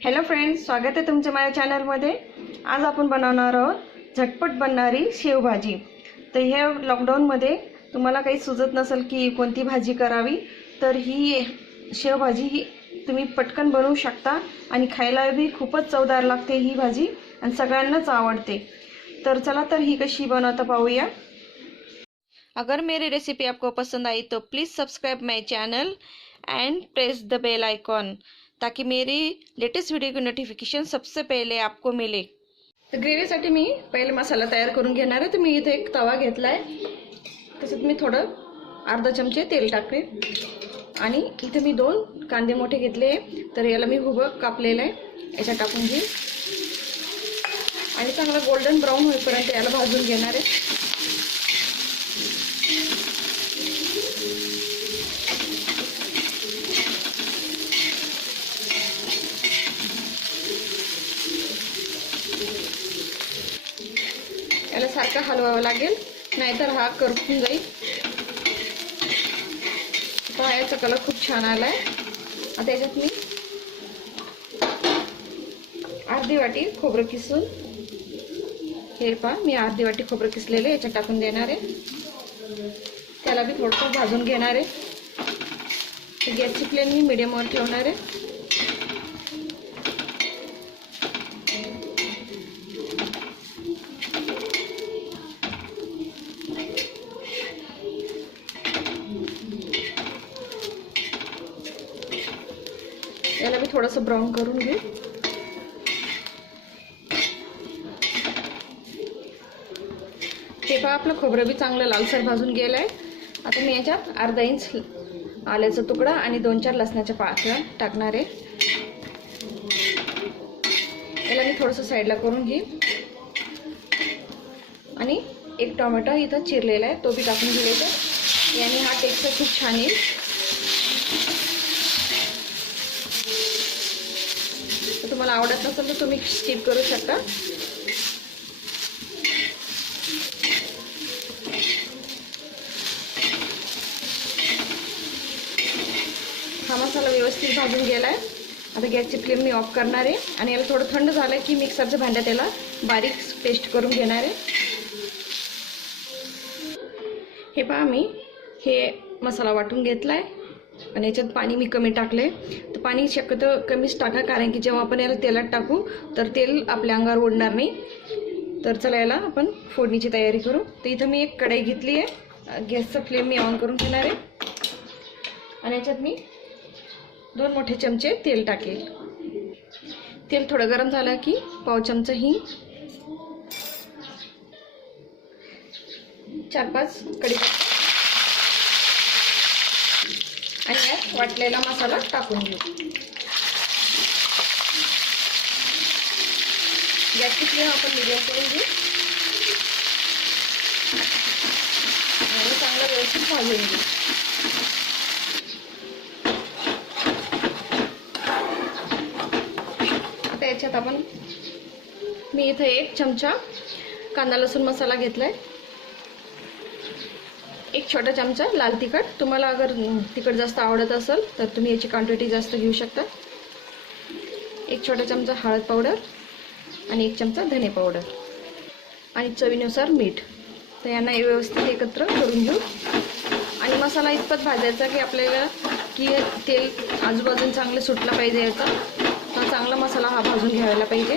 Hello friends स्वागत आहे तुमच्या माझ्या चॅनलमध्ये आज आपण बनवणार आहोत झटपट बनणारी शेवभाजी तर ह्या लॉकडाऊनमध्ये तुम्हाला काही सुचत नसेल की कोणती भाजी करावी तर ही शेवभाजी ही तुम्ही पटकन बनवू शकता आणि खायला बी खूपच चवदार लागते ही भाजी आणि सगळ्यांनाच आवडते. तर चला तर ही कशी बनवता पाहूया. अगर मेरी रेसिपी आपको पसंद आई तो please subscribe my channel and press the bell icon ताकि मेरी लेटेस्ट वीडियो की नोटिफिकेशन सबसे पहले आपको मिले। तर ग्रेव्हीसाठी मी पहिले मसाला तयार करून घेणार आहे. तर मी इथे एक तवा घेतला आहे तसंच मी थोडं अर्धा चमचे तेल टाकले. आणि इथे मी दोन कांदे मोठे घेतले तर याला मी भुगं कापलेलं आहे. याच्यात टाकून घेईन. आणि चांगलं गोल्डन ब्राऊन होईपर्यंत याला भाजून घेणार आहे. हलवावं लागेल. नाहीतर हा करपून जाईल. आता याचा कलर खूप छान आला आहे आता याच्यात मी अर्धी वाटी खोबरं किसून हे पहा मी अर्धी वाटी खोबरं किसलेलं याच्यात टाकून देणार आहे. त्याला बी थोडंसं भाजून घेणार आहे. गॅसची फ्लेम मी मिडियमवर ठेवणार आहे. याला मी थोडंसं ब्राऊन करून घेऊ ते पहा आपलं खोबरं बी चांगलं लालसर भाजून गेलं आहे आता मी याच्यात अर्धा इंच आल्याचा तुकडा आणि दोन चार लसणाच्या पाकळ्या टाकणार आहे. याला मी थोडंसं साईडला करून घेईन. आणि एक टोमॅटो इथं चिरलेला आहे तो बी टाकून दिले तर याने हा टेक्स्चर खूप छान येईल. तुम्हाला आवडत नसेल तर तुम्ही स्किप करू शकता. हा मसाला व्यवस्थित भाजून गेला आहे आता गॅसची फ्लेम मी ऑफ करणार आहे. आणि याला थोडं थंड झालं की मिक्सरच्या भांड्यात याला बारीक पेस्ट करून घेणार आहे. हे पहा मी. हे मसाला वाटून घेतला आहे आणि याच्यात पाणी मी कमी टाकले पाणी शक्यतो कमीच टाका कारण की जेव्हा आपण याला तेलात टाकू तर तेल आपल्या अंगावर ओढणार नाही. तर चला याला आपण फोडणीची तयारी करू. तर इथं मी एक कढई घेतली आहे. गॅसचा फ्लेम मी ऑन करून घेणार आहे. आणि याच्यात मी दोन मोठे चमचे तेल टाकेल. तेल थोडं गरम झालं की पाव चमचा ही चार पाच कडी आणि वाटलेला मसाला टाकून घेऊ. गॅसची फ्लेम आपण मिडियम करून घेऊ? आणि चांगलं व्यवस्थित भाजून घेऊ. त्याच्यात आपण मी इथं एक चमचा कांदा लसूण मसाला घेतलाय. एक छोटा चमचा लाल तिखट. तुम्हाला अगर तिखट जास्त आवडत असेल तर तुम्ही याची क्वांटिटी जास्त घेऊ शकता. एक छोटा चमचा हळद पावडर आणि एक चमचा धने पावडर आणि चवीनुसार मीठ. तर यांना हे व्यवस्थित एकत्र करून घेऊ. आणि मसाला इतपत भाजायचा की आपल्याला की तेल आजूबाजून चांगलं सुटलं पाहिजे याचा. हा चांगला मसाला हा भाजून घ्यायला पाहिजे.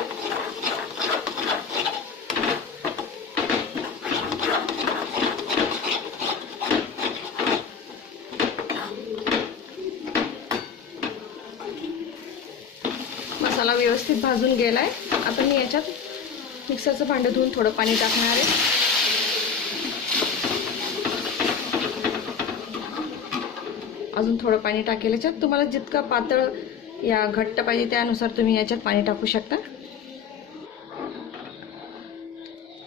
मसाला व्यवस्थित भाजून गेला आहे आता मी याच्यात मिक्सरचं भांडं धुवून थोडं पाणी टाकणार आहे. अजून थोडं पाणी टाकेल. याच्यात तुम्हाला जितका पातळ या घट्ट पाहिजे त्यानुसार तुम्ही याच्यात पाणी टाकू शकता.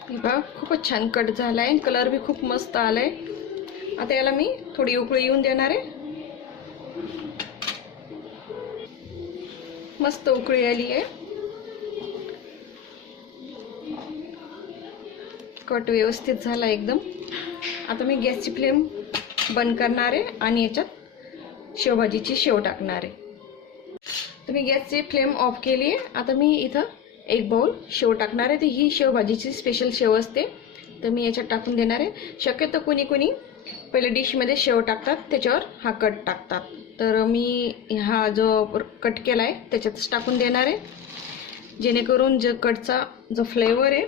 हे बघा खूपच छान कट झाला आहे कलर बी खूप मस्त आला आहे आता याला मी थोडी उकळी येऊन देणार आहे. मस्त उकळी आली आहे. कट व्यवस्थित झाला एकदम. आता मी गॅसची फ्लेम बंद करणार आहे आणि याच्यात शेवभाजीची शेव टाकणार आहे. तर मी गॅसची फ्लेम ऑफ केली आहे. आता मी इथं एक बाउल शेव टाकणार आहे. तर ही शेवभाजीची स्पेशल शेव असते. तर मी याच्यात टाकून देणार आहे. शक्यतो कुणी कुणी पहिले डिशमध्ये शेव टाकतात. त्याच्यावर हा कट टाकतात. तर मी हा जो कट केला आहे त्याच्यातच टाकून देणार आहे. जेणेकरून जो कटचा जो फ्लेवर आहे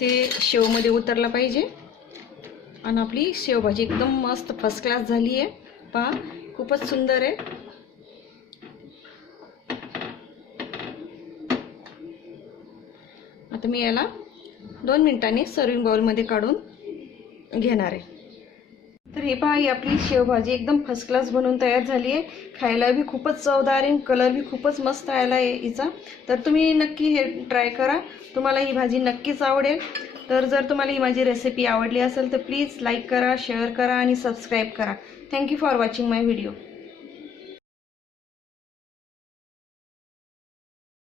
ते शेवमध्ये उतरला पाहिजे. आणि आपली शेवभाजी एकदम मस्त फर्स्ट क्लास झाली आहे. पहा खूपच सुंदर आहे. आता मी याला दोन मिनिटांनी सर्विंग बाउलमध्ये काढून घेणार आहे. तर हे पहा ही आपली शेवभाजी एकदम फर्स्ट क्लास बनवून तयार झाली आहे. खायला बी खूपच चवदार आहे कलर बी खूपच मस्त आला आहे हिचा. तर तुम्ही नक्की हे ट्राय करा. तुम्हाला ही भाजी नक्कीच आवडेल. तर जर तुम्हाला ही माझी रेसिपी आवडली असेल तर प्लीज लाईक करा शेअर करा आणि सबस्क्राईब करा. Thank you for watching my video